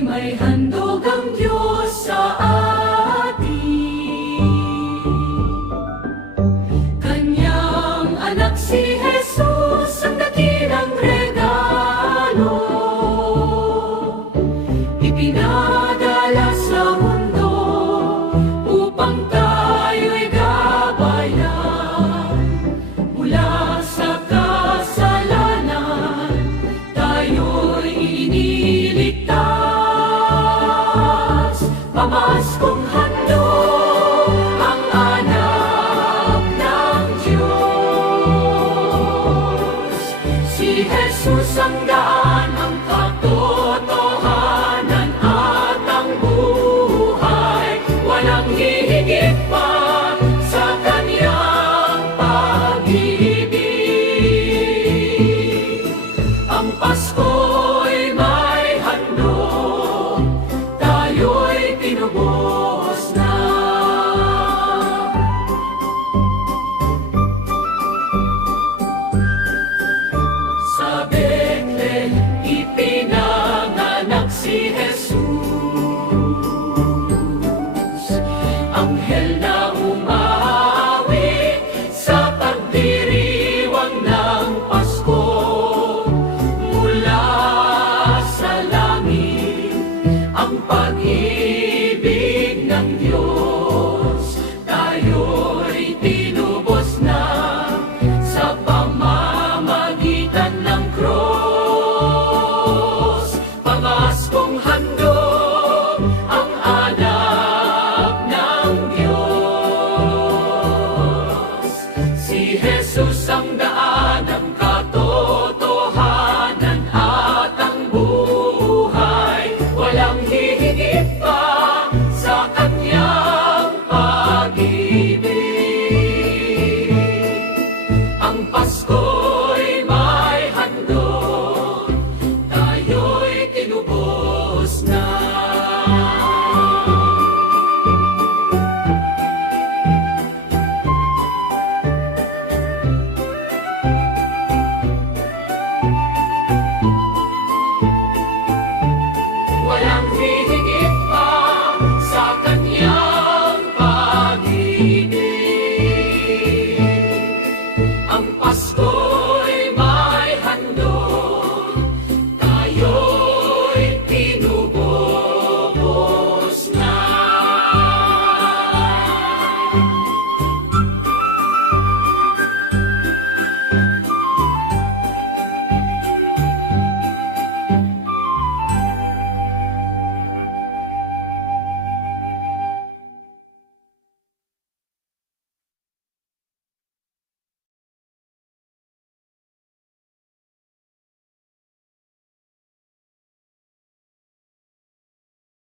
my hand.